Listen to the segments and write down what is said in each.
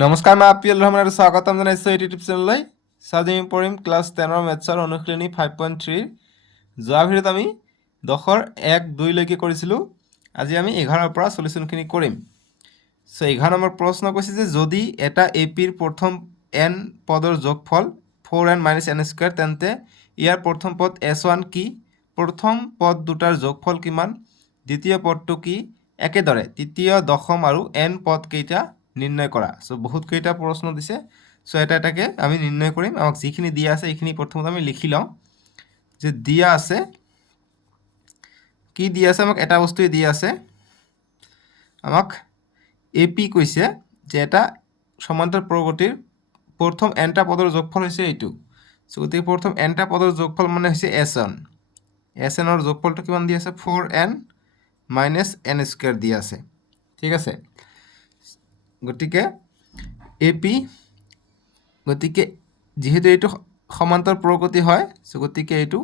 নমস্কাৰ, মই আপিল ৰহমান আৰু স্বাগতম জনাইছোঁ ইউটিউব চেনেললৈ। আজি আমি পঢ়িম ক্লাছ 10ৰ মেথছৰ অনুশীলনী 5.3। যোৱা ভিডিঅ'ত আমি 10ৰ 1, 2 লৈকে কৰিছিলোঁ। আজি আমি 11ৰ পৰা সলিউশনখিনি কৰিম। সো 11 নম্বৰ প্ৰশ্ন কৈছে যে যদি এটা এপিৰ প্ৰথম n পদৰ যোগফল 4n - n² তেন্তে ইয়াৰ প্ৰথম পদ s1 কি, প্ৰথম পদ দুটাৰ যোগফল কিমান, দ্বিতীয় পদটো কি, একেদৰে তৃতীয়, দশম আৰু n পদ কেইটা নির্ণয় করা। সো বহুত কেইটা প্রশ্ন দিছে। সো এটাকে আমি নির্ণয় করিম। আমাক যিখিনি দিয়া আছে এইখিনি প্রথমত আমি লিখি লওঁ যে দিয়া আছে কি দিয়া আছে, আমাক এটা বস্তুই দিয়া আছে। আমাক এপি কৈছে যে এটা সমান্তর প্রগতির প্রথম এনটা পদৰ যোগফল হৈছে এইটো। সো গতিকে প্ৰথম এনটা পদৰ যোগফল মানে হৈছে s1। snৰ যোগফলটো কিমান দিয়া আছে, 4n - n² দিয়া আছে। ঠিক আছে, গতিকে এপি, গতিকে যেহেতু এইটো সমান্তর প্রগতি হয়, সো গতিকে এইটো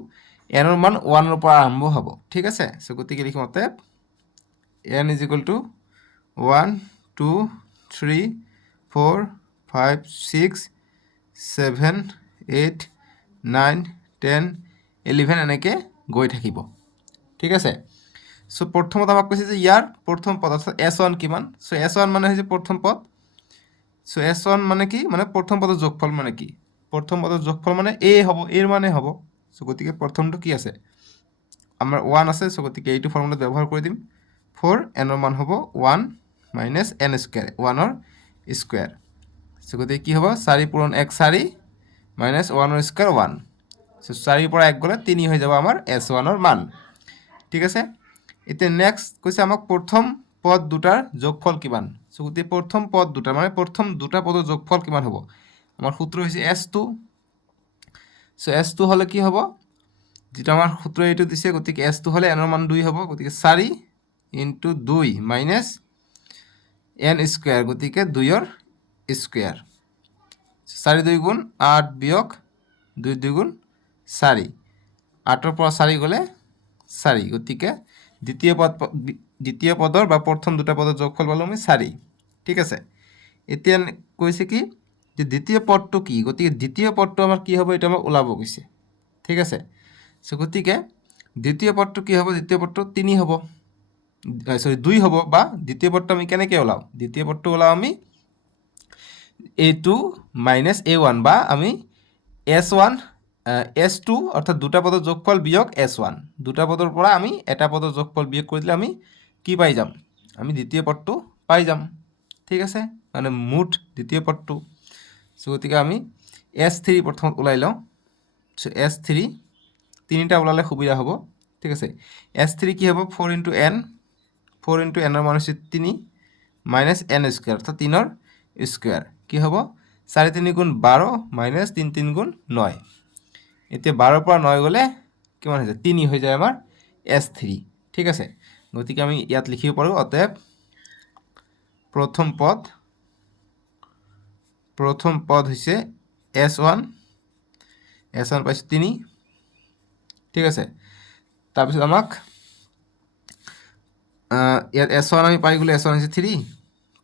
এনৰ মান 1ৰ পৰা আৰম্ভ হ'ব। ঠিক আছে, সো গতিকে লিখিম অতএব n = 1 2 3 4 5 6 7 8 9 10 11 এনেকৈ গৈ থাকিব। ঠিক আছে, সো প্ৰথমত আমাক কৈছে যে ইয়াৰ প্ৰথম পদ অৰ্থাৎ s1 কিমান। সো s1 মানে হৈছে প্ৰথম পদ। সো s1 মানে কি, মানে প্রথম পদের যোগফল মানে কি, প্রথম পদের যোগফল মানে a হব, এর মানে হব। সো গতিকে প্রথমটো কি আছে, আমার 1 আছে। সো গতিকে এইটো ফর্মুলা ব্যবহার করে দিম। 4 এনৰ মান হব 1 - n², 1ৰ স্কোয়াৰ। সো গতিকে কি হব, 4 পূৰণ 1 4 - 1ৰ স্কোয়াৰ 1। সো 4ৰ পৰা 1 গ'লে 3 হৈ যাব আমাৰ s1ৰ মান। ঠিক আছে, এতিয়া নেক্সট কৈছে আমাক প্ৰথম পদ দুটাৰ যোগফল কিমান। সো গতিকে প্ৰথম পদ দুটা মানে প্ৰথম দুটা পদৰ যোগফল কিমান হ'ব, আমাৰ সূত্র হৈছে s2। সো s2 হলে কি হ'ব, যেটা আমার সূত্র এইটো দিছে, গতিকে s2 হলে এনৰ মান 2 হ'ব। গতিকে 4 × 2 - n², গতিকে 2ৰ স্কোয়াৰ। 4 2 গুণ 8 বিয়োগ 2 2 গুণ 4, 8ৰ পৰা 4 গ'লে 4। গতিকে দ্বিতীয় পদৰ বা প্ৰথম দুটা পদৰ যোগফল পালোঁ আমি 4। ঠিক আছে, এতিয়া কৈছে কি যে দ্বিতীয় পদটো কি, গতিকে দ্বিতীয় পদটো আমাৰ কি হ'ব এইটো আমাক ওলাব কৈছে। ঠিক আছে, সো গতিকে দ্বিতীয় পদটো কি হ'ব, দ্বিতীয় পদটো 3 হ'ব, সরি 2 হ'ব। বা দ্বিতীয় পদটো আমি কেনেকৈ ওলাওঁ, দ্বিতীয় পদটো ওলাওঁ আমি a2 - a1, বা আমি s1 s2 অর্থাৎ দুটা পদৰ যোগফল বিয়োগ s1, দুটা পদৰ পৰা আমি এটা পদৰ যোগফল বিয়োগ কৰি দিলে আমি কি পাই যাম, আমি দ্বিতীয় পদটো পাই যাম। ঠিক আছে, মানে মুঠ দ্বিতীয় পদটো। সো গতিকে আমি s3 প্ৰথমত ওলাই লওঁ। সো s3 তিনিটা ওলালে সুবিধা হ'ব। ঠিক আছে, s3 কি হ'ব, 4 × n, 4 × n ৰ মান হৈছে 3 - n² অৰ্থাৎ 3ৰ স্কোয়ার। কি হ'ব, 4 3 গুণ 12 - 3 3 গুণ 9। এতিয়া 12ৰ পৰা 9 গ'লে কিমান হৈ যায়, 3 হৈ যায় আমাৰ s3। ঠিক আছে, গতিকে আমি ইয়াত লিখিব পাৰোঁ অতএব প্ৰথম পদ হৈছে s1 পাইছোঁ 3। ঠিক আছে, তাৰপিছত আমাক ইয়াত s1 আমি পাই গ'লোঁ, s1 হৈছে 3।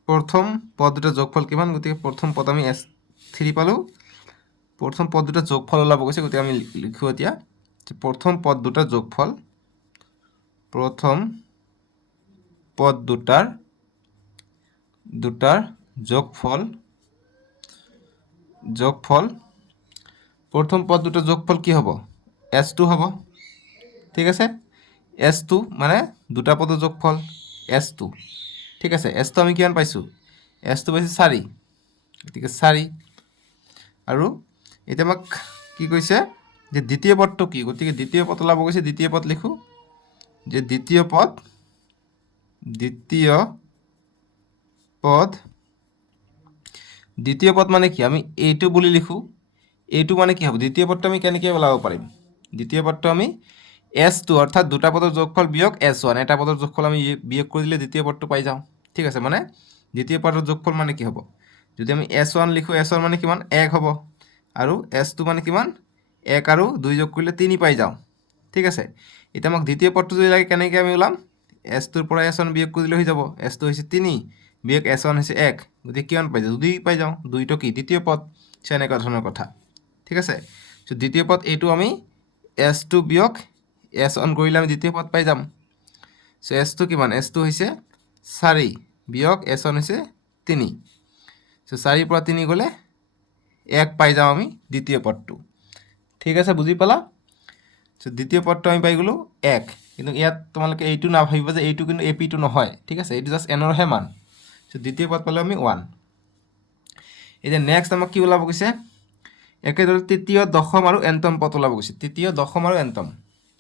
প্রথম পদ দুটাৰ যোগফল কিমান, গতিকে প্ৰথম পদ আমি s3 পালোঁ। প্ৰথম পদ দুটাৰ যোগফল ওলাব কৈছে, গতিকে আমি লিখোঁ এতিয়া যে প্ৰথম পদ দুটাৰ যোগফল, প্ৰথম পদ দুটাৰ যোগফল, প্ৰথম পদ দুটাৰ যোগফল কি হ'ব, s2 হ'ব। ঠিক আছে, s2 মানে দুটা পদৰ যোগফল s2। ঠিক আছে, s2 আমি কিমান পাইছোঁ, s2 পাইছোঁ 4, গতিকে 4। আৰু এতিয়া আমাক কি কৈছে যে দ্বিতীয় পদটো কি, গতিকে দ্বিতীয় পদ ওলাব কৈছে। দ্বিতীয় পদ লিখোঁ যে দ্বিতীয় পদ মানে কি, আমি এইটো বুলি লিখোঁ। এইটো মানে কি হ'ব, দ্বিতীয় পদটো আমি কেনেকৈ ওলাব পাৰিম, দ্বিতীয় পদটো আমি s2 অৰ্থাৎ দুটা পদৰ যোগফল বিয়োগ s1, এটা পদৰ যোগফল আমি বিয়োগ কৰি দিলে দ্বিতীয় পদটো পাই যাওঁ। ঠিক আছে, মানে দ্বিতীয় পদৰ যোগফল মানে কি হ'ব, যদি আমি s1 লিখোঁ, s1 মানে কিমান 1 হ'ব, আৰু s2 মানে কিমান 1 আৰু 2 যোগ কৰিলে 3 পাই যাওঁ। ঠিক আছে, এতিয়া আমাক দ্বিতীয় পদটো যদি লাগে কেনেকৈ আমি ওলাম, s2ৰ পৰা s1 বিয়োগ কৰি দিলে হৈ যাব। s2 হৈছে 3 বিয়োগ s1 হৈছে 1, গতিকে কিমান পাই যাওঁ 2 পাই যাওঁ 2টো কি দ্বিতীয় পদ সে এনেকুৱা ধৰণৰ কথা ঠিক আছে সো দ্বিতীয় পদ এইটো আমি s2 বিয়োগ s1 কৰিলে আমি দ্বিতীয় পদ পাই যাম সো s2 কিমান s2 হৈছে 4 বিয়োগ s1 হৈছে 3 সো 4 পৰা 3 গ'লে 1 পাই যাওঁ আমি দ্বিতীয় পদটো ঠিক আছে বুজি পালা সো দ্বিতীয় পদটো আমি পাই গ'লো 1 কিন্তু ইয়াত তোমালোকে এইটো না ভাবিবা যে এইটো কিন্তু এপিটো নহয় ঠিক আছে এইটো জাস্ট n ৰ হে মান সো দ্বিতীয় পদ পালে আমি 1 এতিয়া নেক্সট আমাক কি ওলাব কৈছে একেদৰে তৃতীয় দশম আৰু এনতম পদ ওলাব কৈছে তৃতীয় দশম আৰু এনতম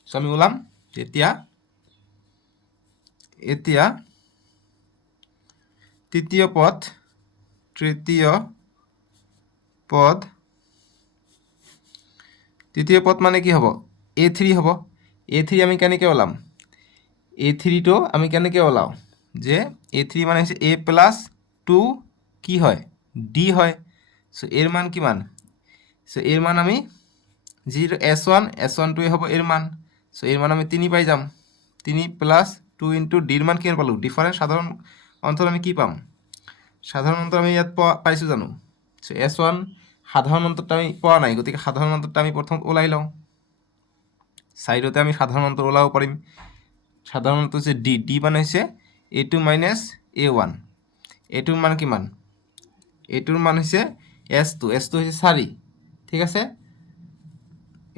সো আমি ওলাম এতিয়া তৃতীয় পদ মানে কি হ'ব a3 হ'ব a3 আমি কেনেকৈ ওলাম a3 টো আমি কেনেকৈ ওলাও যে a3 মানে হৈছে a প্লাস 2 কি হয় d হয় সো এর মান কিমান সো এর মান আমি যেহেতু s1 টোৱে হ'ব এর মান সো এর মান আমি 3 পাই যাম 3 প্লাস 2 ইনটু d এর মান কিমান পালো ডিফারেন্স সাধারণ অন্তর আমি কি পাম সাধারণ অন্তর আমি ইয়াত পাইছো জানো সো s1 সাধারণ অন্তরটা আমি পোৱা নাই গতিকে সাধাৰণ অন্তৰটা আমি প্ৰথম ওলাই লওঁ সাইডতে আমি সাধাৰণ অন্তৰ ওলাব পাৰিম সাধারণ অন্তর হচ্ছে d মানে হৈছে a2 মাইনাস a1 a2 মান কিমান a2 মান হৈছে s2 হৈছে 4 ঠিক আছে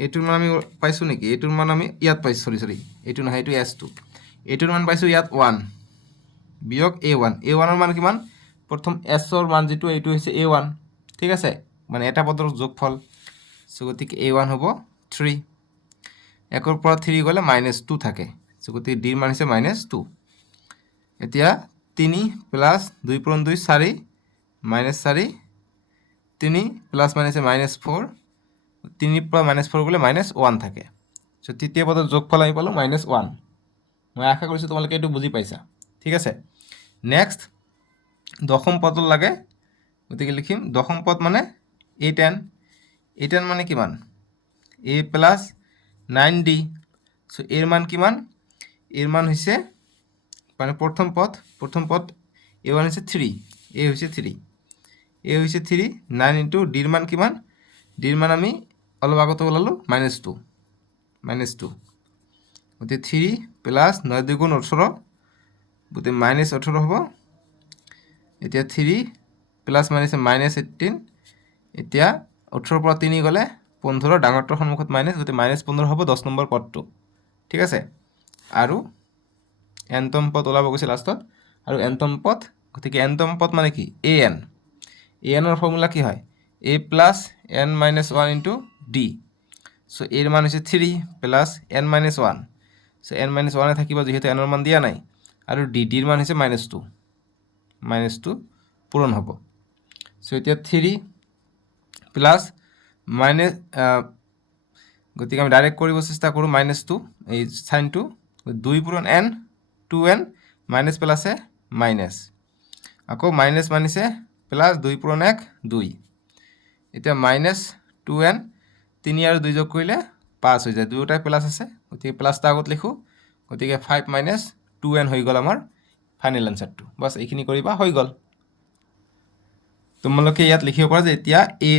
a2 মান আমি পাইছো নেকি a2 মান আমি ইয়াত পাইছো সরি a2 নহয় এটো s2 a2 মান পাইছো ইয়াত 1 বিয়োগ a1 a1 এর মান কিমান প্রথম s এর মান যেটো এইটো হৈছে a1 ঠিক আছে মানে এটা পদৰ যোগফল সো গতিকে a1 হ'ব 3 একৰ পৰা 3 গলে -2 থাকে সো গতিকে d এর মান হৈছে -2 এতিয়া 3 প্লাস 2 পূরণ 2 4 -4 3 প্লাস মাইনাসে -4 3 পৰা -4 গলে -1 থাকে সো তৃতীয় পদৰ যোগফল আমি পালো -1 মই আশা কৰিছো তোমালোকে এটো বুজি পাইছা ঠিক আছে নেক্সট দশম পদ লাগে গতিকে লিখিম দশম পদ মানে a10 মানে কিমান a প্লাস 9d সো এর মান কিমান এর মান হইছে মানে প্রথম পদ a1 হইছে 3 a হইছে 3 9 ইনটু d এর মান কিমান d এর মান আমি অলপ আগতে ওলালো -2 গতি 3 প্লাস 9 2 গুণ 18 গতি -18 হ'ব এতিয়া 3 প্লাস মাইনাসে -18 এতিয়া 18 পৰা 3 গলে 15 ডাঙৰটোৰ সন্মুখত মাইনাস গতি -15 হ'ব 10 নম্বৰ পদটো ঠিক আছে আৰু এনতম পদ ওলাব গৈছে লাষ্টত আৰু এনতম পদ গতিকে এনতম পদ মানে কি an এর ফর্মুলা কি হয় a plus n minus 1 into d so এর মান হচ্ছে 3 plus n minus 1 so n minus 1 এ থাকিব যেহেতু n এর মান দিয়া নাই আৰু d এৰ মান হচ্ছে -2 পূৰণ হব সো এটা 3 প্লাস মাইনাস গতিকে আমি ডাইৰেক্ট কৰিব চেষ্টা কৰো -2 এই সাইনটো 2 পূরণ n 2n মাইনাস প্লাসে মাইনাস আকৌ মাইনাস মানিছে প্লাস 2 পূরণ 1 2 এটা -2n 3 আৰু 2 যোগ কৰিলে 5 হৈ যায় দুয়োটাই প্লাস আছে গতিকে প্লাসটা আগত লিখো গতিকে 5 - 2n হৈ গল আমাৰ ফাইনাল আনসাৰটো বাস এইখিনি কৰিবা হৈ গল তোমালোকে ইয়াত লিখিব পৰা যে এতিয়া a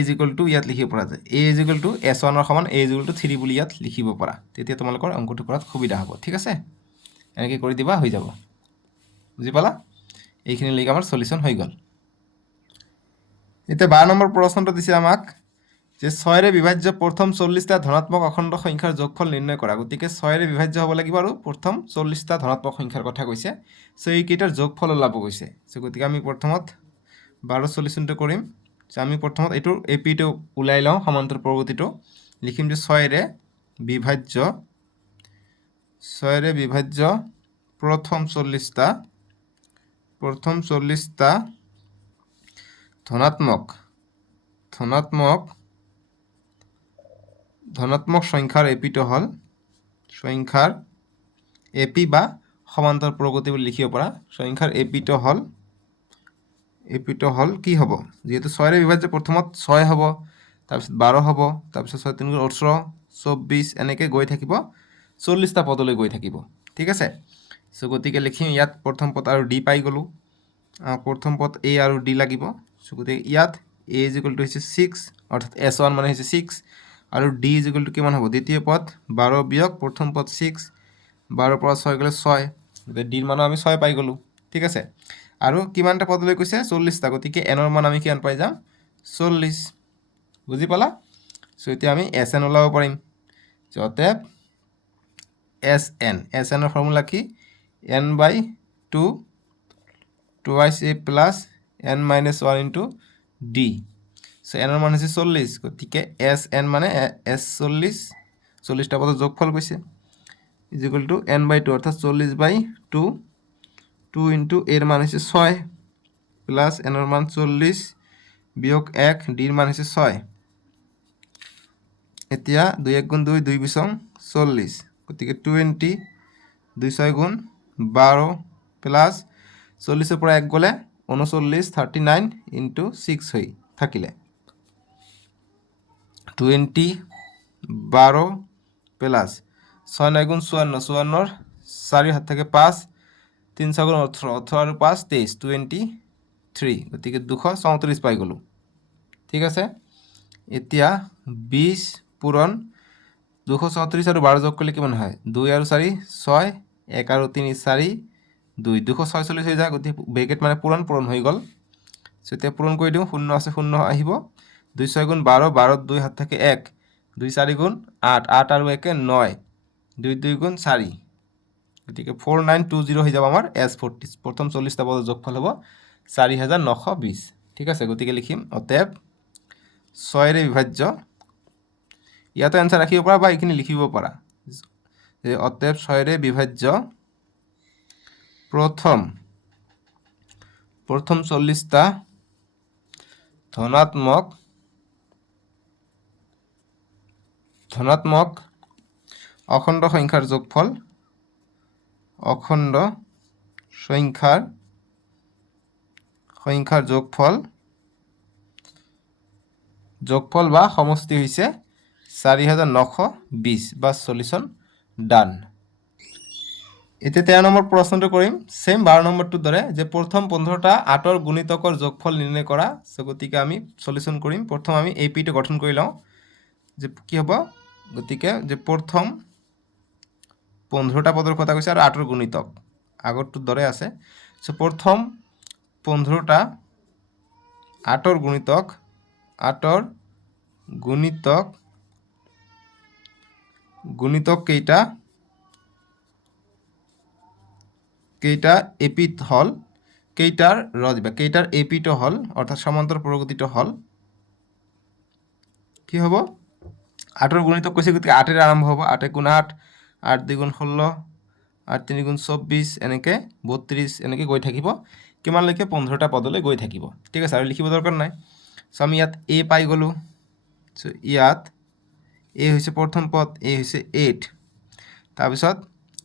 ইয়াত লিখিব পৰা যায় a s1 ৰ সমান a 3 বুলি ইয়াত লিখিব পৰা তেতিয়া তোমালোকৰ অংকটো কৰাত সুবিধা হ'ব ঠিক আছে এনেকৈ কৰি দিবা হৈ যাব বুজি পালা এইখিনি লৈকে আমাৰ সলিউশন হৈ গল এতিয়া 12 নম্বৰ প্ৰশ্নটো দিছে আমাক যে 6 ৰে বিভাজ্য প্ৰথম 40টা ধনাত্মক অখণ্ড সংখ্যাৰ যোগফল নিৰ্ণয় কৰা গতিকে 6 ৰে বিভাজ্য হ'ব লাগিব আৰু প্ৰথম 40টা ধনাত্মক সংখ্যাৰ কথা কৈছে সো এই কেইটাৰ যোগফল ওলাব কৈছে সো গতিকে আমি প্ৰথমত 12 সলিউশনটো কৰিম যে আমি প্ৰথমত এইটোৰ এপিটো উলাই লওঁ সমান্তৰাল প্ৰগতিটো লিখিম যে 6 ৰে বিভাজ্য প্ৰথম 40টা ধনাত্মক সংখ্যাৰ এপিটো হল সংখ্যাৰ এপি বা সমান্তৰাল প্ৰগতি বুলি লিখিব পৰা সংখ্যাৰ এপিটো হল কি হ'ব যেহেতু 6 ৰে বিভাজ্য প্ৰথমত 6 হ'ব তাৰপিছত 12 হ'ব তাৰপিছত 6 3 18 24 এনেকৈ গৈ থাকিব 40টা পদলৈ গৈ থাকিব ঠিক আছে সো গতিকে লিখিম ইয়াত প্ৰথম পদ আৰু ডি পাই গলো প্ৰথম পদ এ আৰু ডি লাগিব। সো গতিকে ইয়াত এ ইজ ইকুৱেল টু হৈছে 6 অৰ্থাৎ S1 মানে হৈছে 6 আৰু ডি ইজ ইকুৱেল টু কিমান হ'ব দ্বিতীয় পদ 12 বিয়োগ প্ৰথম পদ 6 12 পৰা 6 গ'লে 6 গতিকে ডিৰ মান আমি 6 পাই গ'লো ঠিক আছে আৰু কিমানটা পদলৈ কৈছে 40টা গতিকে এনৰ মান আমি কিমান পাই যাম 40 বুজি পালা সো এতিয়া আমি Sn ওলাব পাৰিম অতএব Sn এর ফর্মুলা কি n/2 twice a plus n minus 1 into d so n এর মান হচ্ছে 40 গতিকে Sn মানে S40 40টা পদের যোগফল কইছে ইজ ইকুয়াল টু n/2 অর্থাৎ 40/2 2 into এর মান হচ্ছে 6 প্লাস n এর মান 40 বিয়োগ 1 d এর মান হচ্ছে 6 এতিয়া 2 1 গুণ 2 2 বিসং 40 গতিকে 20 2 6 গুণ 12 প্লাস 40 এর পর 1 গলে 39 39 ইনটু 6 হই থাকিলে 20 12 প্লাস 6 9 গুণ 54 54 4 হাত থেকে 5 3 6 গুণ 18 18 আর 5 23 23 গতিকে 234 পাই গলো ঠিক আছে এতিয়া 20 পূরণ 234 আর 12 যোগ করলে কেমন হয় 2 আর 4 6 1 আর 3 4 2 246 হয়ে যায় গতিকে ব্রেকেট মানে পূরণ পূরণ হয়ে গল সেটা পূরণ করে দিও শূন্য আছে শূন্য আহিব 2 6 গুণ 12 12 2 হাত থেকে 1 2 4 গুণ 8 8 আর 1 9 2 2 গুণ 4 গতিকে 4920 হয়ে যাব আমার S40 প্রথম 40টা পদের যোগফল হবে 4920 ঠিক আছে গতিকে লিখিম অতএব 6 রে বিভাজ্য ইয়াতে आंसर রাখিব পারা বা এখানে লিখিব পারা যে অতএব 6 রে বিভাজ্য প্রথম 40টা ধনাত্মক অখণ্ড সংখ্যার যোগফল বা সমষ্টি হইছে 4920 বা সলিউশন ডান এতে 13 নম্বর প্রশ্নটা করিম সেম 12 নম্বরটো ধরে যে প্রথম 15টা 8 গুণিতকর যোগফল নির্ণয় করা সো গতিকে আমি সলিউশন করিম প্রথম আমি এপিটা গঠন কৰি লওঁ যে কি হ'ব গতিকে যে প্ৰথম 15টা পদৰ কথা কৈছে আৰু 8 গুণিতক আগৰটো ধরে আছে সো প্রথম 15টা 8 গুণিতক কেইটা এপিট হল কেইটার রদিবা কেইটার এপিট হল অর্থাৎ সমান্তর প্রগতিত হল কি হব 8 গুণিতক কৈছে গতিকে 8 এর আরম্ভ হব 8 গুণ 8 8 2 গুণ 16 8 3 গুণ 24 এনেকে 32 এনেকে গৈ থাকিব কিমান লৈকে 15টা পদলৈ গৈ থাকিব ঠিক আছে আৰু লিখিব দৰকাৰ নাই সো আমি ইয়াত a পাই গলো সো ইয়াত a হৈছে প্ৰথম পদ a হৈছে 8 তাৰ পিছত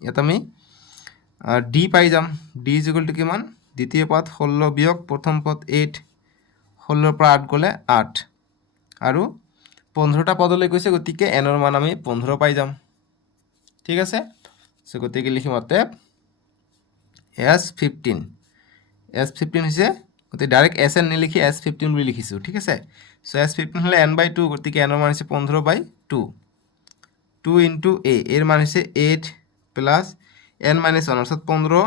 ইয়াত আমি d পাই যাম d ইজ ইকুয়াল টু কিমান দ্বিতীয় পদ 16 বিয়োগ প্রথম পদ 8 16 পৰা 8 গলে 8 আৰু 15টা পদলৈ গৈছে গতিকে n এর মান আমি 15 পাই যাম ঠিক আছে সো গতিকে লিখিম অতএব S15 হৈছে গতিকে ডাইরেক্ট SN নিলিখি S15 বুলি লিখিছো ঠিক আছে সো S15 হলে n/2 গতিকে n এর মান হচ্ছে 15/2 2 ইনটু a এর মান হচ্ছে 8 প্লাস n minus 1 অর্থাৎ 15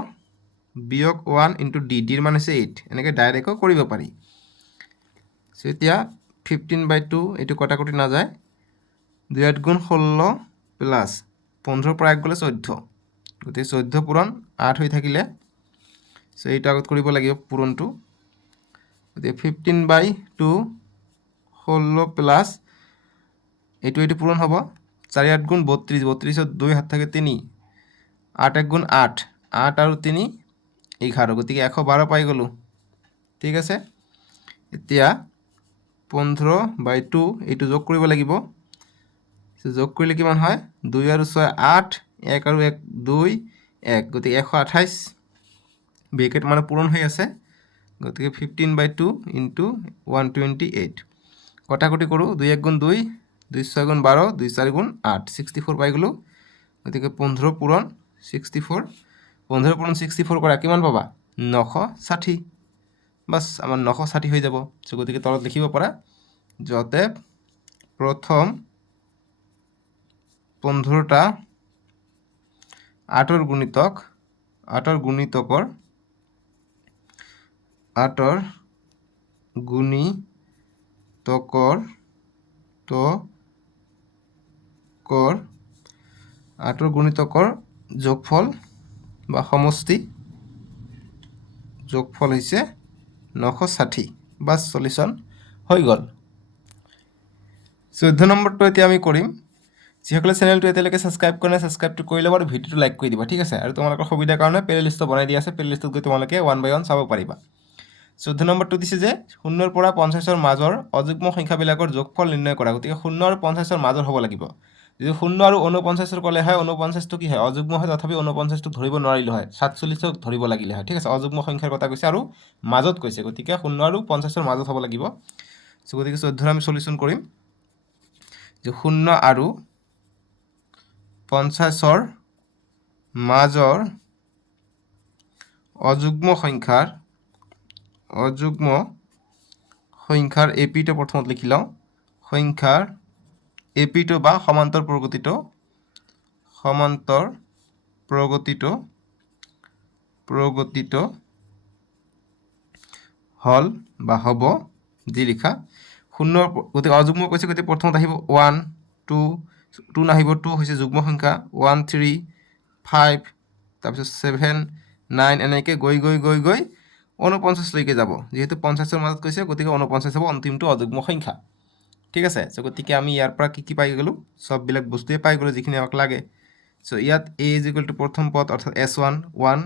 বিয়োগ 1 ইনটু d d এর মান হচ্ছে 8 এনেকে ডাইরেক্টও কৰিব পাৰি সো এতিয়া 15/2 এটো কটাকটি না যায় 2 8 গুণ 16 প্লাস 15 পৰা 1 গলে 14 গতিকে 14 পূৰণ 8 হৈ থাকিলে সো এইটো আগত কৰিব লাগিব পূৰণটো গতিকে 15/2 16 প্লাস এইটো পূরণ হ'ব 4 8 গুণ 32 32 2 হাত থাকে 3 8 1 গুণ 8 8 আর 3 11 গতিকে 112 পাই গলো ঠিক আছে এতিয়া 15/2 এইটো যোগ কৰিব লাগিব যোগ কৰিলে কিমান হয় 2 আৰু 6 8 1 আৰু 1 2 1 গতিকে 128 ব্ৰেকেট মানে পূৰণ হৈ আছে গতিকে 15/2 ইনটু 128 কটাকটি কৰো 2 1 গুণ 2 2 6 গুণ 12 2 4 গুণ 8 64 পাই গলো গতিকে 15 পূরণ 64 15 পূরণ 64 কৰা কিমান পাবা 960 বাছ আমাৰ 960 হৈ যাব। চ' গতিকে তলত লিখিব পাৰা যে অতএব প্ৰথম 15টা 8ৰ গুণিতকৰ যোগফল বা সমষ্টি যোগফল হৈছে 960। বাছ সলিউশ্যন হৈ গ'ল। 14 নম্বৰটো এতিয়া আমি কৰিম। যিসকলে চেনেলটো এতিয়ালৈকে ছাবস্ক্ৰাইব কৰা নাই ছাবস্ক্ৰাইবটো কৰি ল'ব আৰু ভিডিঅ'টো লাইক কৰি দিবা, ঠিক আছে। আৰু তোমালোকৰ সুবিধাৰ কাৰণে প্লেলিষ্টটো বনাই দিয়া আছে, প্লেলিষ্টত গৈ তোমালোকে 1 by 1 চাব পাৰিবা। 14 নম্বৰটো দিছে যে 0ৰ পৰা 50ৰ মাজৰ অযুগ্ম সংখ্যাবিলাকৰ যোগফল নিৰ্ণয় কৰা। গতিকে 0 আৰু 50ৰ মাজৰ হ'ব লাগিব। যদি 0 আৰু 49ৰ ক'লে হয় 49টো কি হয় অযুগ্ম হয়, তথাপি 49টোক ধৰিব নোৱাৰিলোঁ হয়, 47ক ধৰিব লাগিলে হয়, ঠিক আছে। অযুগ্ম সংখ্যাৰ কথা কৈছে আৰু মাজত কৈছে, গতিকে 0 আৰু 50ৰ মাজত হ'ব লাগিব। চ' গতিকে 14 আমি সলিউশ্যন কৰিম যে 0 আৰু 50ৰ মাজৰ অযুগ্ম সংখ্যাৰ এপিটো প্ৰথমত লিখি লওঁ। সংখ্যাৰ এপিটো বা সমান্তৰ প্ৰগতিটো হল বা হ'ব যি লিখা 0 গতিকে অযুগ্ম কৈছে, গতিকে প্ৰথমত আহিব 1 2 নাহিব, 2 হৈছে যুগ্ম সংখ্যা, 1 3 5 তাৰপিছত 7 9 এনেকৈ গৈ 49লৈকে যাব। যিহেতু 50ৰ মাজত কৈছে গতিকে 49 হ'ব অন্তিমটো অযুগ্ম সংখ্যা, ঠিক আছে। চ' গতিকে আমি ইয়াৰ পৰা কি পাই গ'লোঁ, চববিলাক বস্তুৱে পাই গ'লোঁ যিখিনি আমাক লাগে। চ' ইয়াত a = প্ৰথম পদ অৰ্থাৎ S1 1,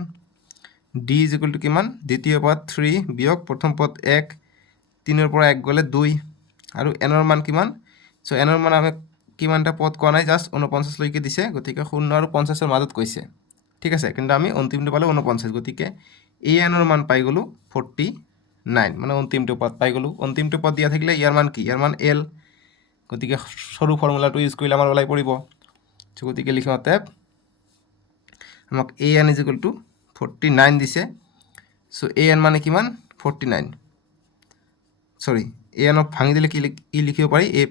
d = কিমান দ্বিতীয় পদ 3 বিয়োগ প্ৰথম পদ 1, 3ৰ পৰা 1 গ'লে 2 আৰু nৰ মান কিমান। চ' nৰ মান আমি কিমানটা পদ কোৱা নাই, জাষ্ট 49লৈকে দিছে, গতিকে 0 আৰু 50ৰ মাজত কৈছে, ঠিক আছে। কিন্তু আমি অন্তিমটো পালোঁ 49, গতিকে nৰ মান পাই গ'লোঁ 49, মানে অন্তিমটো পদ পাই গ'লোঁ। অন্তিমটো পদ দিয়া থাকিলে ইয়াৰ মান কি, ইয়াৰ মান l, গতিকে সৰু ফৰ্মুলাটো ইউজ কৰিলে আমাৰ ওলাই পৰিব। চ' গতিকে লিখোঁ অতএব আমাক an = 49 দিছে। চ' an মানে কিমান 49, সৰি anক ভাঙি দিলে কি লিখিব পাৰি a +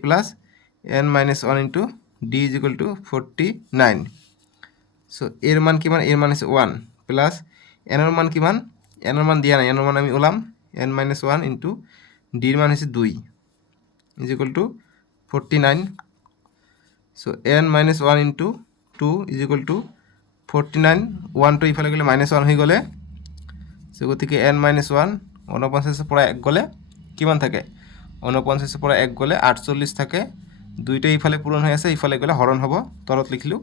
n - 1 ইনটু d = 49। চ' এৰ মান কিমান, এৰ মান হৈছে 1 প্লাছ nৰ মান কিমান, nৰ মান দিয়া নাই, nৰ মান আমি ওলাম n - 1 ইনটু ডিৰ মান হৈছে 2 = 49। চ' n - 1 ইনটু 2 = 49, 1টো ইফালে গ'লে -1 হৈ গ'লে। চ' গতিকে n - 1 49ৰ পৰা 1 গ'লে কিমান থাকে, 49ৰ পৰা 1 গ'লে 48 থাকে, 2টো ইফালে পূৰণ হৈ আছে, ইফালে গ'লে হৰণ হ'ব, তলত লিখিলোঁ।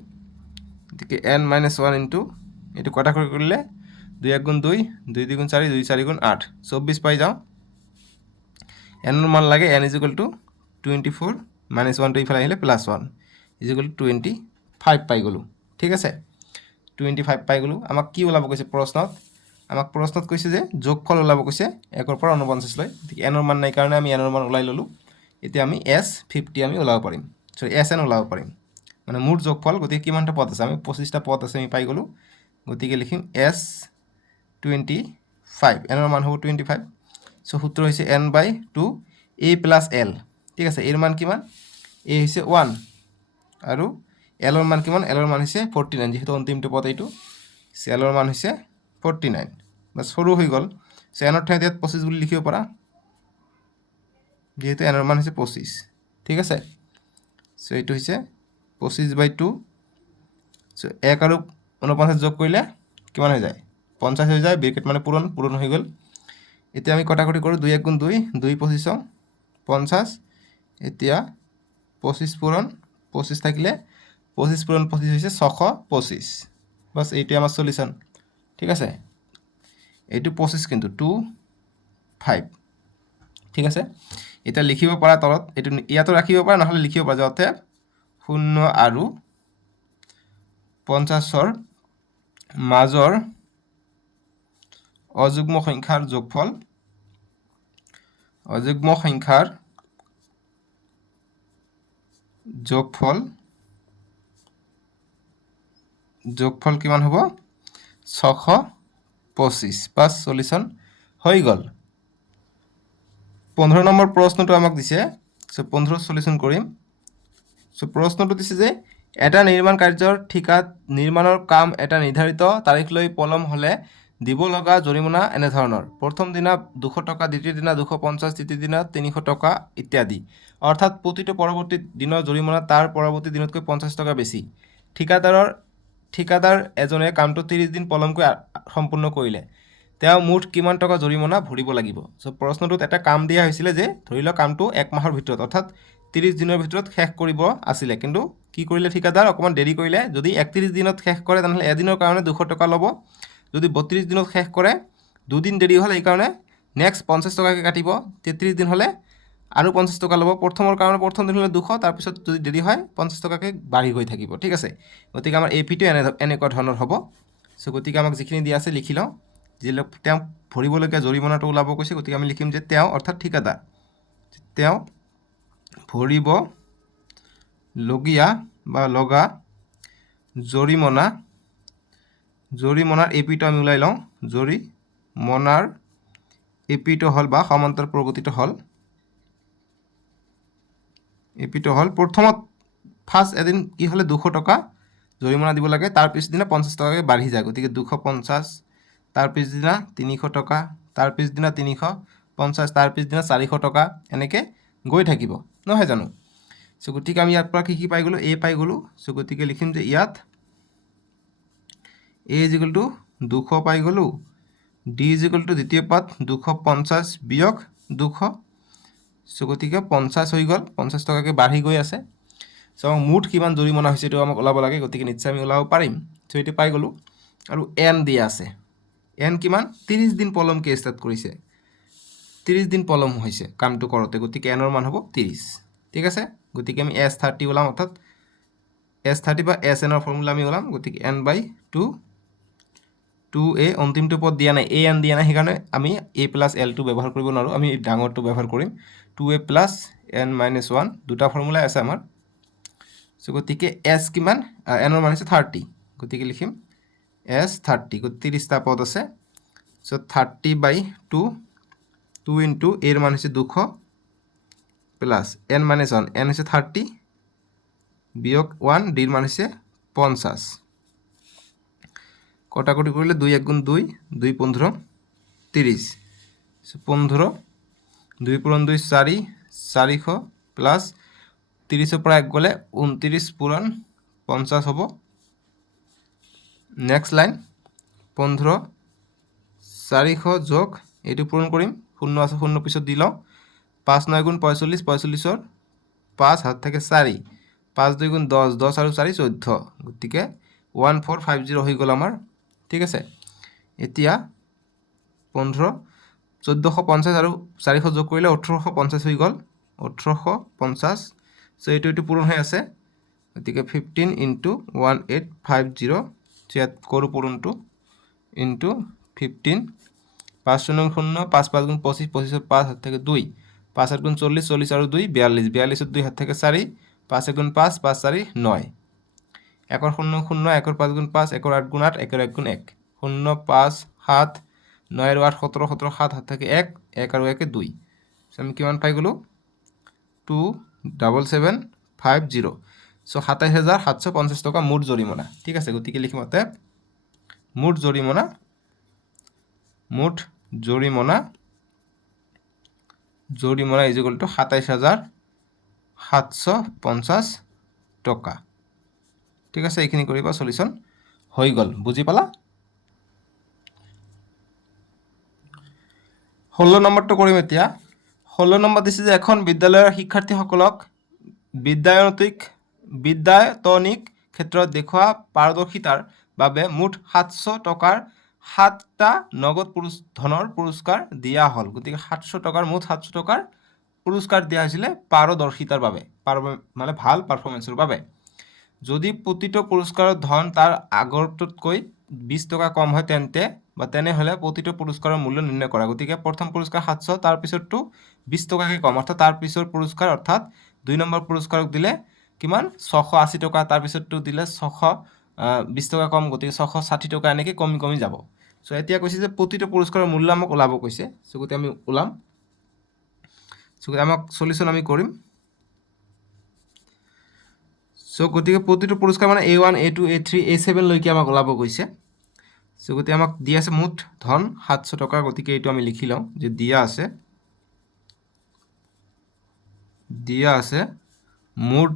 গতিকে n - 1 ইনটু এইটো কটাকটি কৰিলে 2 × 1 = 2, 2 × 2 = 4, 2 × 4 = 8, 24 পাই যাওঁ। nৰ মান লাগে n = 24, -1টো ইফালে আহিলে +1 = 25 পাই গ'লোঁ, ঠিক আছে। 25 পাই গ'লোঁ। আমাক কি ওলাব কৈছে প্ৰশ্নত, আমাক প্ৰশ্নত কৈছে যে যোগফল ওলাব কৈছে 1ৰ পৰা 49লৈ। গতিকে nৰ মান নাই কাৰণে আমি nৰ মান ওলাই ল'লোঁ। এতিয়া আমি S50 আমি ওলাব পাৰিম, সৰি Sn ওলাব পাৰিম, মানে মুঠ যোগফল। গতিকে কিমানটা পদ আছে, আমি 25টা পদ আছে আমি পাই গ'লোঁ। গতিকে লিখিম S25, nৰ মান হ'ব 25। চ' সূত্ৰ হৈছে n/2 a + l, ঠিক আছে। এৰ মান কিমান, a হৈছে 1 আৰু lৰ মান কিমান, lৰ মান হৈছে 49, যিহেতু অন্তিমটো পদ এইটো, lৰ মান হৈছে 49, বাছ সৰু হৈ গ'ল। চ' nৰ ঠাইত ইয়াত 25 বুলি লিখিব পাৰা, যিহেতু nৰ মান হৈছে 25, ঠিক আছে। চ' এইটো হৈছে 25/2। চ' 1 আৰু 49 যোগ কৰিলে কিমান হৈ যায়, 50 হৈ যায়, ব্ৰেকেট মানে পূৰণ হৈ গ'ল। এতিয়া আমি কটাকটি কৰোঁ, 2 × 1 = 2, 2 × 25 = 50। এতিয়া 25 পূৰণ 25 থাকিলে 25 পূৰণ 25 হৈছে 625, বাছ এইটোৱে আমাৰ সলিউশ্যন, ঠিক আছে। এইটো 25 কিন্তু 2 5, ঠিক আছে। এতিয়া লিখিব পাৰা তলত, এইটো ইয়াতো ৰাখিব পাৰা, নহ'লে লিখিব পাৰা যাতে 0 আৰু 50ৰ মাজৰ অযুগ্ম সংখ্যাৰ যোগফল কিমান হ'ব 625, বাছ সলিউশ্যন হৈ গ'ল। 15 নম্বৰ প্ৰশ্নটো আমাক দিছে সো 15 সলিউশন কৰিম সো প্ৰশ্নটো দিছে যে এটা নিৰ্মাণ কাৰ্যৰ ঠিকাত নিৰ্মাণৰ কাম এটা নিৰ্ধাৰিত তাৰিখলৈ পলম হলে দিব লগা জৰিমনা এনে ধৰণৰ প্ৰথম দিনা 200 টকা দ্বিতীয় দিনা 250 তৃতীয় দিনা 300 টকা ইত্যাদি অৰ্থাৎ প্ৰতিটো পৰৱৰ্তী দিনৰ জৰিমনা তাৰ পৰৱৰ্তী দিনতকৈ 50 টকা বেছি ঠিকাদাৰ এজনে কামটো 30 দিন পলমকৈ সম্পূৰ্ণ কৰিলে তেওঁ মুঠ কিমান টকা জৰিমনা ভৰিব লাগিব সো প্ৰশ্নটোত এটা কাম দিয়া হৈছিল যে ধৰি লওক কামটো এক মাহৰ ভিতৰত অৰ্থাৎ 30 দিনৰ ভিতৰত শেষ কৰিব আছিল কিন্তু কি কৰিলে ঠিকাদাৰ অকমান দেৰি কৰিলে যদি 31 দিনত শেষ কৰে তেনহলে এদিনৰ কাৰণে 200 টকা ল'ব যদি 32 দিনত শেষ কৰে দুদিন দেৰি হলে এই কাৰণে নেক্সট 50 টকাকে কাটিব 33 দিন হলে আৰু 50 টকা ল'ব প্ৰথমৰ কাৰণে প্ৰথম দিন হলে 200 তাৰ পিছত যদি দেৰি হয় 50 টকাকে বাঢ়ি গৈ থাকিব ঠিক আছে গতিকে আমাৰ এপিটো এনেকুৱা ধৰণৰ হ'ব সো গতিকে আমাক যিখিনি দিয়া আছে লিখি লওঁ যিবিলাক তেওঁ ভৰিবলগীয়া জৰিমনাটো ওলাব কৈছে গতিকে আমি লিখিম যে তেওঁ অৰ্থাৎ ঠিকাদাৰ তেওঁ ভৰিব লগীয়া বা লগা জৰিমনাৰ এপিটো আমি ওলাই লওঁ জৰিমনাৰ এপিটো হল বা সমান্তৰ প্ৰগতিটো হল প্ৰথমত ফাৰ্ষ্ট এদিন কি হলে 200 টকা জৰিমনা দিব লাগে তাৰ পিছদিনা 50 টকাকৈ বাঢ়ি যায় গতিকে 250 তাৰ পিছদিনা 300 টকা তাৰ পিছদিনা 350 তাৰ পিছদিনা 400 টকা এনেকৈ গৈ থাকিব নহয় জানো সো গতিকে আমি ইয়াৰ পৰা কি পাই গ'লো এ পাই গ'লো সো গতিকে লিখিম যে ইয়াত এ ইজ ইকুৱেল টু 200 পাই গ'লো ডি ইজ ইকুৱেল টু দ্বিতীয় পাত 250 বিয়োগ 200 সো গতিকে 50 হৈ গ'ল 50 টকাকৈ বাঢ়ি গৈ আছে সো মুঠ কিমান জৰিমনা হৈছে এইটো আমাক ওলাব লাগে গতিকে নিশ্চয় আমি ওলাব পাৰিম সো এইটো পাই গ'লো আৰু এন দিয়া আছে এন কিমান 30 দিন পলমকৈ ষ্টাৰ্ট কৰিছে 30 দিন পলম হৈছে কামটো কৰোঁতে গতিকে এনৰ মান হ'ব 30 ঠিক আছে গতিকে আমি S30 ওলাম অৰ্থাৎ S30 বা SN ফৰ্মুলা আমি ওলাম গতিকে n/2 2a অন্তিমটো পদ দিয়া নাই an দিয়া নাই সেইকাৰণে আমি a + l2 ব্যৱহাৰ কৰিব নোৱাৰোঁ আমি ডাঙৰটো ব্যৱহাৰ কৰিম 2a + n - 1 দুটা ফৰ্মুলা আছে আমাৰ সো গতিকে s কিমান n ৰ মান হৈছে 30 গতিকে লিখিম S30 গতিকে 30টা পদ আছে সো 30/2 2 ইনটু a ৰ মান হৈছে 200 প্লাস n - 1 n হৈছে 30 বিয়োগ 1 d ৰ মান হৈছে 50 কটাকটি কৰিলে 2 1 গুণ 2 2 15 30 15 2 পূৰণ 2 4 400 প্লাস 30 পৰা 1 গ'লে 29 পূৰণ 50 হ'ব নেক্সট লাইন 15 400 যোগ এইটো পূৰণ কৰিম 0 আছে 0 পিছত দি লওঁ 5 9 গুণ 45 45ৰ 5 হাত থাকে 4 5 2 গুণ 10 10 আৰু 4 14 গতিকে 1450 হৈ গ'ল আমাৰ ঠিক আছে এতিয়া 15 1450 আৰু 400 যোগ কৰিলে 1850 হৈ গ'ল 1850 সো এইটো পূৰণ হৈ আছে গতিকে 15 ইনটু 1850 ইয়াত কৰোঁ পূৰণটো ইনটু 15 5 0 0 5 5 গুণ 25 25 5 হাত থাকে 2 5 8 গুণ 40 40 আৰু 2 42 42 2 হাত থাকে 4 5 1 গুণ 5 5 4 9 1 0 0 1 5 গুণ 5 1 8 গুণ 8 1 1 গুণ 1 0 5 7 9 আৰু 8 17 17 7 হাত থাকে 1 1 আৰু 1 2 আমি কিমান পাই গ'লো 27750 সো 27750 টকা মুঠ জৰিমনা ঠিক আছে গতিকে লিখিম অতএব মুঠ জৰিমনা ইজ ইকুৱেল টু 27750 টকা ঠিক আছে এইখিনি কৰিবা সলিউশন হৈ গ'ল বুজি পালা 16 নম্বৰটো কৰিম এতিয়া 16 নম্বৰ দিছে যে এখন বিদ্যালয়ৰ শিক্ষাৰ্থীসকলক বিদ্যায়তনিক ক্ষেত্ৰত দেখুওৱা পাৰদৰ্শিতাৰ বাবে মুঠ 700 টকাৰ 7টা নগদ ধনৰ পুৰস্কাৰ দিয়া হ'ল গতিকে 700 টকাৰ মুঠ 700 টকাৰ পুৰস্কাৰ দিয়া হৈছিলে পাৰদৰ্শিতাৰ বাবে মানে ভাল পাৰফৰ্মেন্সৰ বাবে যদি প্ৰতিটো পুৰস্কাৰৰ ধন তাৰ আগৰটোতকৈ 20 টকা কম হয় তেনেহলে প্ৰতিটো পুৰস্কাৰৰ মূল্য নিৰ্ণয় কৰা গতিকে প্ৰথম পুৰস্কাৰ 700 তাৰ পিছৰটো 20 টকাকৈ কম অৰ্থাৎ তাৰ পিছৰ পুৰস্কাৰ অৰ্থাৎ 2 নম্বৰ পুৰস্কাৰক দিলে কিমান 680 টকা তাৰ পিছৰটো দিলে 620 টকা কম গতিকে 660 টকা এনেকৈ কমি যাব সো এতিয়া কৈছে যে প্ৰতিটো পুৰস্কাৰৰ মূল্য আমাক ওলাব কৈছে সো গতিকে আমি ওলাম সো আমাক সলিউশন আমি কৰিম সো গতিকে প্ৰতিটো পুৰস্কাৰ মানে A1 A2 A3 A7 লৈকে আমাক ওলাব গৈছে সো গতিকে আমাক দিয়া আছে মুঠ ধন 700 টকা গতিকে এইটো আমি লিখি লওঁ যে দিয়া আছে মুঠ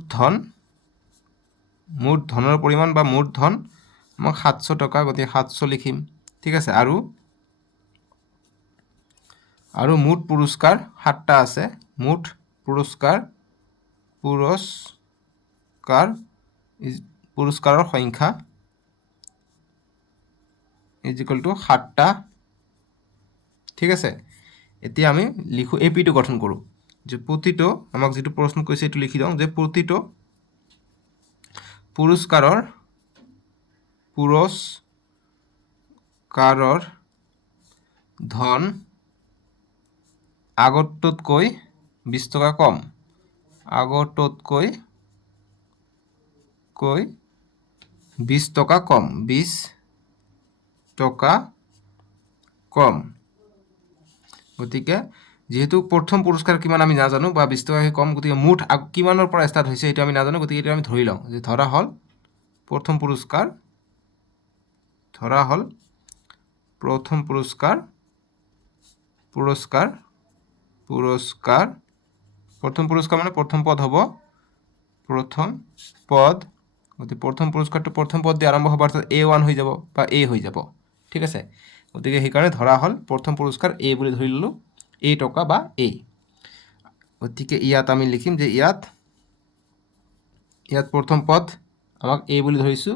ধনৰ পৰিমাণ বা মুঠ ধন আমাক 700 টকা গতিকে 700 লিখিম ঠিক আছে আৰু মুঠ পুৰস্কাৰ 7টা আছে মুঠ পুৰস্কাৰৰ সংখ্যা = 7টা ঠিক আছে এতিয়া আমি লিখো এপিটো গঠন কৰোঁ যে প্ৰতিটো আমাক যেটো প্ৰশ্ন কৈছে এটো লিখি দিওঁ যে প্ৰতিটো পুৰস্কাৰৰ ধন আগতকৈ 20 টকা কম 20 টকা কম গতিকে যেহেতু প্ৰথম পুৰস্কাৰ কিমান আমি নাজানো বা 20 টকা কম গতিকে মুঠ কিমানৰ পৰা ষ্টাৰ্ট হৈছে এটা আমি নাজানো গতিকে এটা আমি ধৰি লওঁ যে ধৰা হল প্ৰথম পুৰস্কাৰ মানে প্ৰথম পদ হ'ব প্ৰথম পদ গতিকে প্ৰথম পুৰস্কাৰটো প্ৰথম পদ দিয়ে আৰম্ভ হ'ব অৰ্থাৎ A1 হৈ যাব বা A হৈ যাব ঠিক আছে গতিকে সেই কাৰণে ধৰা হল প্ৰথম পুৰস্কাৰ A বুলি ধৰি ললো A টকা বা A গতিকে ইয়াত আমি লিখিম যে ইয়াত প্ৰথম পদ আমাক A বুলি ধৰিছো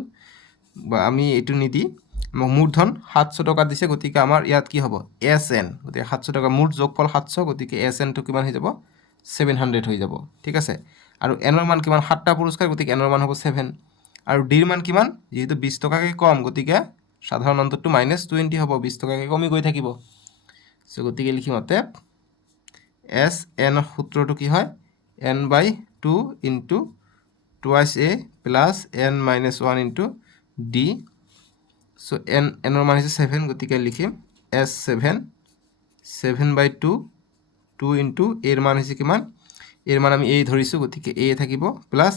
বা আমি এটো নিদি মুঠ ধন 700 টকা দিছে গতিকে আমাৰ ইয়াত কি হ'ব SN গতিকে 700 টকা মুঠ যোগফল 700 গতিকে SN টো কিমান হৈ যাব 700 হৈ যাব ঠিক আছে আৰু N ৰ মান কিমান 7টা পুৰস্কাৰ গতিকে N ৰ মান হ'ব 7 আৰু D ৰ মান কিমান যেহেতু 20 টকাকৈ কম গতিকে সাধাৰণ অন্তৰটো -20 হ'ব 20 টকাকৈ কমি গৈ থাকিব সো গতিকে লিখিম অতএব SN সূত্ৰটো কি হয় N/2 * twice A plus N - 1 into D so N ৰ মান হৈছে 7 গতিকে লিখিম S7 7/2 2 into A ৰ মান হৈছে কিমান A ৰ মান আমি A ধৰিছো গতিকে A থাকিব প্লাস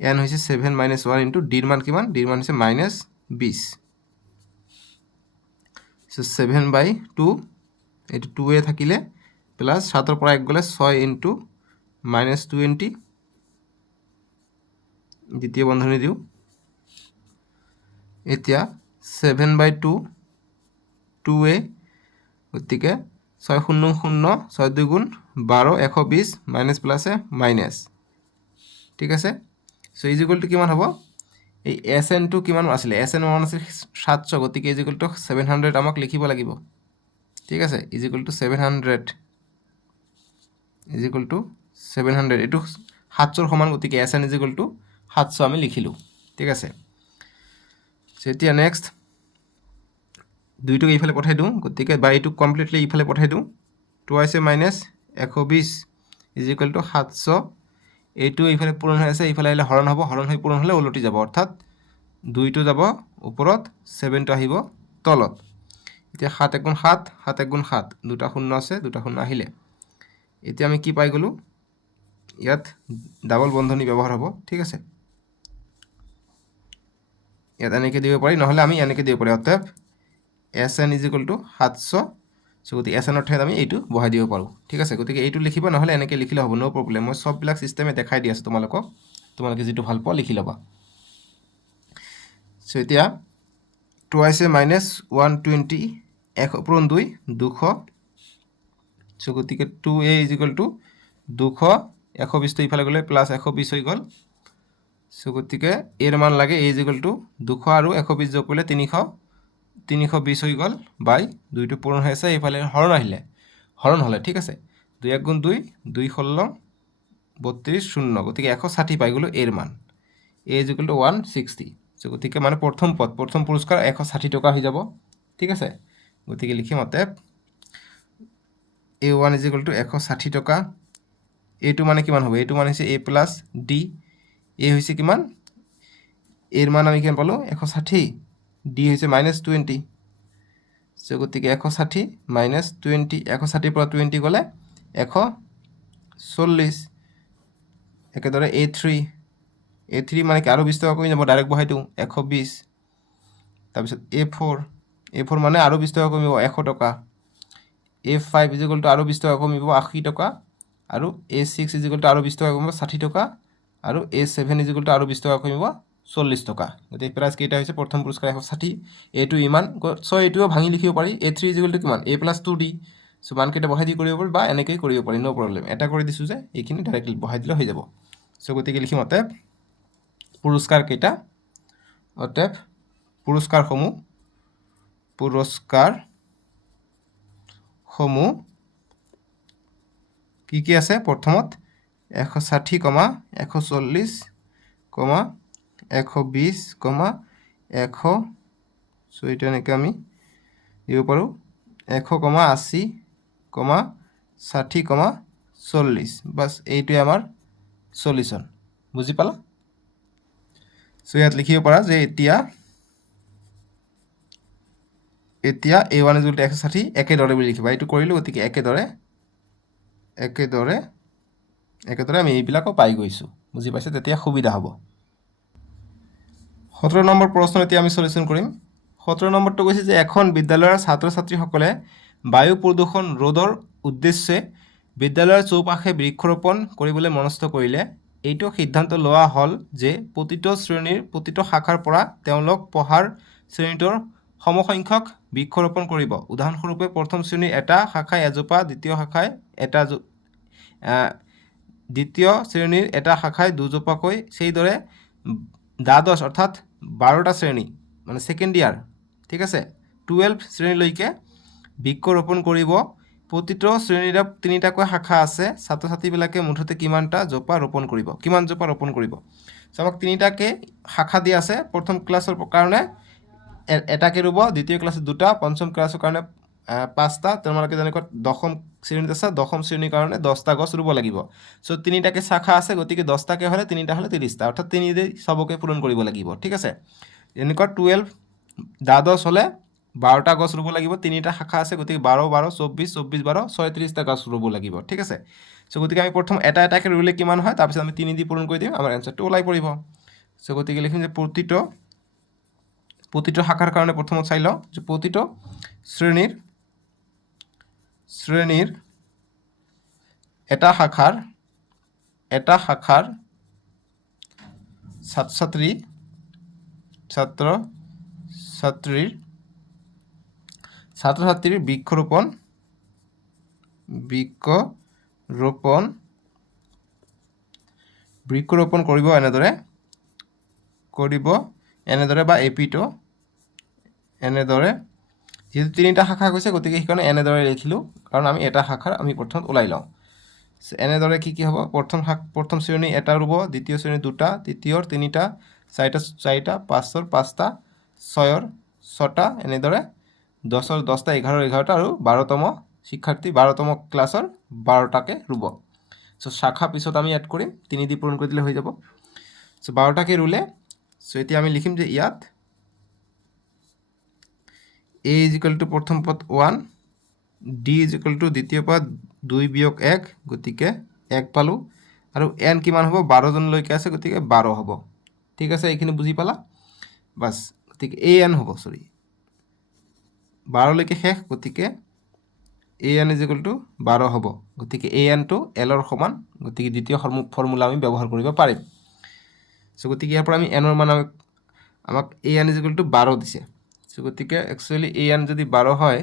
N হৈছে 7 - 1 into D ৰ মান কিমান D ৰ মান হৈছে -20 so 7/2 এটো 2A থাকিলে প্লাস 7 ৰ পৰা 1 গলে 6 into -20 দ্বিতীয় বন্ধনী দিও এতিয়া 7/2 2A গতিকে 6 0 0 6 2 গুণ 12 120 মাইনাস প্লাসে মাইনাস ঠিক আছে সো ইজ ইকুয়াল টু কিমান হ'ব এই SN টো কিমান আছিল SN মান আছিল 700 গতিকে ইজ ইকুয়াল টু 700 আমাক লিখিব লাগিব ঠিক আছে is equal to 700 is equal to 700 এটো 700 ৰ সমান গতিকে SN ইজ ইকুয়াল টু 700 আমি লিখিলো ঠিক আছে সো এতিয়া নেক্সট দুইটো এইফালে পঠাই দিও গতিকে বাইটো কমপ্লিটলি এইফালে পঠাই দিও টুৱাইছে -120 ইজ ইকুয়াল টু 700 এইটো এইফালে পূৰণ হৈ আছে এইফালে আহিলে হৰণ হ'ব হৰণ হৈ পূৰণ হ'লে উলটি যাব অৰ্থাৎ 2 টো যাব ওপৰত 7 টো আহিব তলত এতিয়া 7 * 7 7 * 7 দুটা শূন্য আছে দুটা শূন্য আহিলে এতিয়া আমি কি পাই গলো ইয়াত ডাবল বন্ধনী ব্যৱহাৰ হ'ব ঠিক আছে ইয়াত এনেকৈ দিব পাৰি নহলে আমি এনেকৈ দিব পাৰি অতএব SN = 700 সো গতিকে SN ৰ ঠাইত আমি এইটো বহাই দিব পাৰো ঠিক আছে গতিকে এইটো লিখিব নহলে এনেকৈ লিখিলে হ'ব নো প্ৰবলেম মই সববিলাক সিস্টেমে দেখাই দি আছো তোমালোকে যেটো ভাল পোৱা লিখি লবা সো এতিয়া টুৱাইছে -120 1/2 200 সো গতিকে 2A = 200 120 টো ইফালে গলে প্লাস 120 হৈ গল সো গতিকে A ৰ মান লাগে A = 200 আৰু 120 যোগ কৰিলে 320 হৈ গল বাই 2 টো পূৰণ হৈ আছে ইফালে হৰণ হলে ঠিক আছে 2 * 1 = 2 2 = 16 32 0 গতিকে 160 পাই গলো A ৰ মান A = 160 সো গতিকে মানে প্ৰথম পুৰস্কাৰ 160 টকা হৈ যাব ঠিক আছে গতিকে লিখিম অতএব A1 = 160 টকা A2 মানে কিমান হ'ব A2 মানে হৈছে A plus D A হৈছে কিমান A ৰ মান আমি কিমান পালো 160 D হৈছে -20 সো গতিকে 160 - 20 160 পৰা 20 গলে 160 40 একেদৰে A3 মানে কি আৰু 20 টকা কমি যাব ডাইৰেক্ট বহাই দিওঁ 120 তাৰপিছত A4 মানে আৰু 20 টকা কমিব 100 টকা A5 ইজিকুৱেল টু আৰু 20 টকা কমিব 80 টকা আৰু A6 ইজিকুৱেল টু আৰু 20 টকা কমিব 60 টকা আৰু A7 ইজিকুৱেল টু আৰু 20 টকা কমিব 40 টকা গতিকে প্ৰাইচ কেইটা হৈছে প্ৰথম পুৰস্কাৰ 160 এইটো ইমান সো এইটোও ভাঙি লিখিব পাৰি A3 ইজিকুৱেল টু কিমান A + 2D সো মানকেইটা বহাই দি কৰিব পাৰি বা এনেকৈ কৰিব পাৰি নো প্ৰব্লেম এটা কৰি দিছোঁ যে এইখিনি ডাইৰেক্টলি বহাই দিলে হৈ যাব সো গতিকে লিখিম অতএব পুৰস্কাৰ কেইটা অতএব পুৰস্কাৰসমূহ কি আছে প্ৰথমত 160, 140, 120, 100 সো এটা এনেকৈ আমি দিব পাৰোঁ 100, 80, 60, 40 বাস এইটোৱে আমাৰ সলিউশন বুজি পালা সো ইয়াত লিখিব পাৰা যে এতিয়া A1 = 160 একেদৰে বুলি লিখিবা এইটো কৰিলোঁ গতিকে একেদৰে আমি এইবিলাকো পাই গৈছোঁ বুজি পাইছে তেতিয়া সুবিধা হ'ব 17 নম্বৰ প্ৰশ্ন এতিয়া আমি সলিউশন কৰিম 17 নম্বৰটো কৈছে যে এখন বিদ্যালয়ৰ ছাত্ৰ ছাত্ৰীসকলে বায়ু প্ৰদূষণ ৰোধৰ উদ্দেশ্যে বিদ্যালয়ৰ চৌপাশে বৃক্ষৰোপণ কৰিবলৈ মনস্থ কৰিলে এইটো সিদ্ধান্ত লোৱা হ'ল যে প্ৰতিটো শ্ৰেণীৰ প্ৰতিটো শাখাৰ পৰা তেওঁলোক পঢ়াৰ শ্ৰেণীটোৰ সমসংখ্যক বৃক্ষৰোপণ কৰিব উদাহৰণস্বৰূপে প্ৰথম শ্ৰেণীৰ এটা শাখাই এজোপা দ্বিতীয় শ্ৰেণীৰ এটা শাখাই দুজোপাকৈ সেইদৰে দ্বাদশ অৰ্থাৎ 12টা শ্ৰেণী মানে সেকেন্ড ইয়াৰ ঠিক আছে 12 শ্ৰেণীলৈকে বৃক্ষৰোপণ কৰিব প্ৰতিটো শ্ৰেণীৰ তিনিটাকৈ শাখা আছে ছাত্ৰ ছাত্ৰীবিলাকে মুঠতে কিমান জোপা ৰোপণ কৰিব সো আমাক তিনিটাকে শাখা দিয়া আছে প্ৰথম ক্লাছৰ কাৰণে এটাকে ৰুব দ্বিতীয় ক্লাছত দুটা পঞ্চম ক্লাছৰ কাৰণে 5টা তোমালোকে যেনেকৈ দশম শ্ৰেণীত আছে দশম শ্ৰেণীৰ কাৰণে 10টা গছ ৰুব লাগিব সো তিনিটাকে শাখা আছে গতিকে 10টাকে হ'লে তিনিটা হ'লে 30টা অৰ্থাৎ তিনি দি সবকে পূৰণ কৰিব লাগিব ঠিক আছে এনেকুৱা 12 দ্বাদশ হ'লে 12টা গছ ৰুব লাগিব তিনিটা শাখা আছে গতিকে 12 12 24 24 12 36টা গছ ৰুব লাগিব ঠিক আছে সো গতিকে আমি প্ৰথম এটাকে ৰুলে কিমান হয় তাৰপিছত আমি তিনি দি পূৰণ কৰি দিম আমাৰ এনসাৰটো ওলাই পৰিব সো গতিকে লিখিম যে প্ৰতিটো শাখাৰ কাৰণে প্ৰথমত চাই লওঁ যে প্ৰতিটো শ্ৰেণীৰ এটা শাখাৰ ছাত্ৰ ছাত্ৰীৰ বৃক্ষৰোপণ কৰিব এনেদৰে বা AP2 এনেদৰে যেহেতু তিনিটা শাখা কৈছে গতিকে সেইকাৰণে এনেদৰে লিখিলোঁ কাৰণ আমি এটা শাখাৰ আমি প্ৰথমত ওলাই লওঁ এনেদৰে কি হ'ব প্ৰথম শ্ৰেণী এটা ৰুব দ্বিতীয় শ্ৰেণী দুটা তৃতীয়ৰ তিনিটা চাৰিটা পাঁচৰ 5টা ছয়ৰ 6টা এনেদৰে 10ৰ 10টা 11ৰ 11টা আৰু 12তম শিক্ষাৰ্থী 12তম ক্লাছৰ 12টাকে ৰুব সো শাখা পিছত আমি এড কৰিম তিনি দি পূৰণ কৰি দিলে হৈ যাব সো 12টাকে ৰুলে সো এতিয়া আমি লিখিম যে ইয়াত A = প্ৰথম পদ 1 D = দ্বিতীয় পদ 2 - 1 গতিকে 1 পালোঁ আৰু n কিমান হ'ব 12 জনলৈকে আছে গতিকে 12 হ'ব ঠিক আছে এইখিনি বুজি পালা বাস গতিকে an হ'ব 12 লৈকে শেষ গতিকে an = 12 হ'ব গতিকে an টো l ৰ সমান গতিকে দ্বিতীয় ফৰ্মুলা আমি ব্যৱহাৰ কৰিব পাৰিম সো গতিকে ইয়াৰ পৰা আমি n ৰ মান আমাক an = 12 দিছে সো গতিকে একচুয়ালি an যদি 12 হয়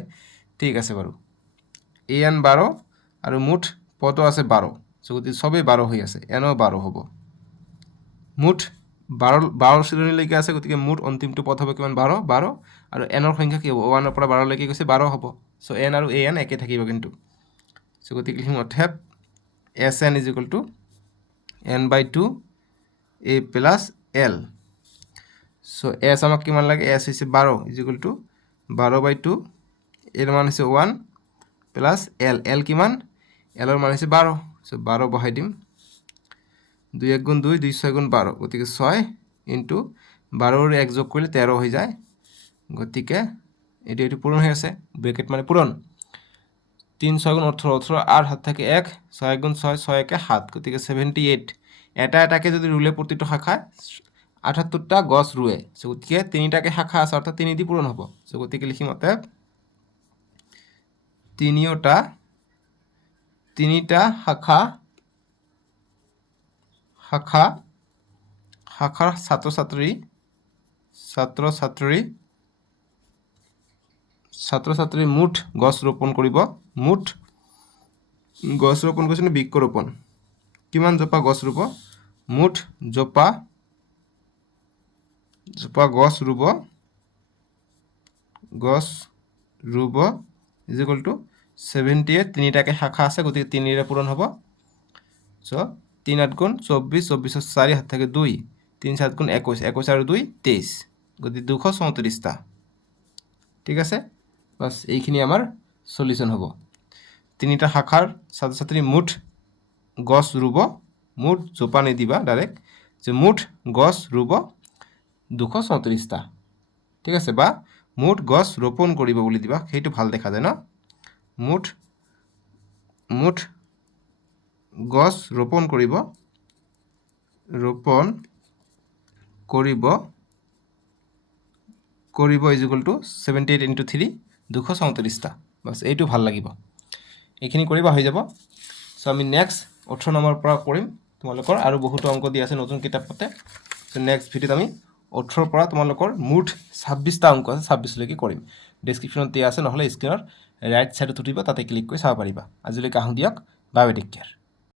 ঠিক আছে বাৰু an 12 আৰু মুঠ পদও আছে 12 সো গতিকে সবেই 12 হৈ আছে n ও 12 হ'ব মুঠ 12 শ্ৰেণীলৈকে আছে গতিকে মুঠ অন্তিমটো পদ হ'ব কিমান 12 আৰু n ৰ সংখ্যা কি হ'ব 1 ৰ পৰা 12 লৈকে গৈছে 12 হ'ব সো n আৰু an একে থাকিব কিন্তু সো গতিকে লিখিম অতএব Sn = n/2 a + l so s আমাক কিমান লাগে s হৈছে 12 = 12/2 এর মান হৈছে 1 + l কিমান l এর মান হৈছে 12 সো 12 বহাই দিম 2 * 1 = 2 2 * 6 = 12 গতিকে 6 * 12 ৰ 1 যোগ কৰিলে 13 হৈ যায় গতিকে এটি পূরণ হয়ে আছে ব্র্যাকেট মানে পূরণ 3 6 গুণ 18 18 আর হাত থাকে 1 6 গুণ 6 6 একে 7 গতিকে 78 এটা এটাকে যদি রুলে প্রতিটো শাখায় 78টা গছ ৰুৱে গতিকে তিনিটাকে শাখা আছে অৰ্থাৎ 3 দি পূৰণ হ'ব গতিকে লিখিম অতএব তিনিটা শাখাৰ ছাত্ৰ ছাত্ৰী মুঠ গছ ৰোপণ কৰিব মুঠ গছ ৰোপণ কৰিছে নে বৃক্ষ ৰোপণ কিমান জোপা গছ ৰুব মুঠ জোপা গছ ৰুব ইজ ইকুয়াল টু 78 তিনিটাকে শাখা আছে গতিকে 3 ৰে পূৰণ হ'ব সো 3 8 গুণ 24 24 4 হাত থাকে 2 3 7 গুণ 21 21 আর 2 23 গতিকে 234টা ঠিক আছে বাস এইখিনি আমার সলিউশন হ'ব তিনিটা শাখাৰ ছাত্ৰ ছাত্ৰী মুঠ গছ ৰুব মুঠ জোপা নিদিবা ডাইৰেক্ট যে মুঠ গছ ৰুব 234টা ঠিক আছে বা মুঠ গছ ৰোপণ কৰিব বুলি দিবা সেইটো ভাল দেখা যায় না মুঠ গছ ৰোপণ কৰিব ইজ ইকুয়াল টু 78 ইনটু 3 234টা বাস এইটো ভাল লাগিব এইখিনি কৰিবা হৈ যাব সো আমি নেক্সট 18 নম্বৰ পৰা কৰিম তোমালোকৰ আৰু বহুতো অংক দি আছে নতুন কিতাপতে সো নেক্সট ভিডিওত আমি 18 পৰা তোমালোকৰ মুঠ 26টা অংক আছে 26 লৈকে কৰিম ডেসক্ৰিপচনত দিয়া আছে নহলে স্ক্ৰিনৰ ৰাইট সাইডত উঠিব তাতে ক্লিক কৰি চাব পাৰিবা আজিলৈকে আহো দিয়ক বাই বাই টেক কেয়াৰ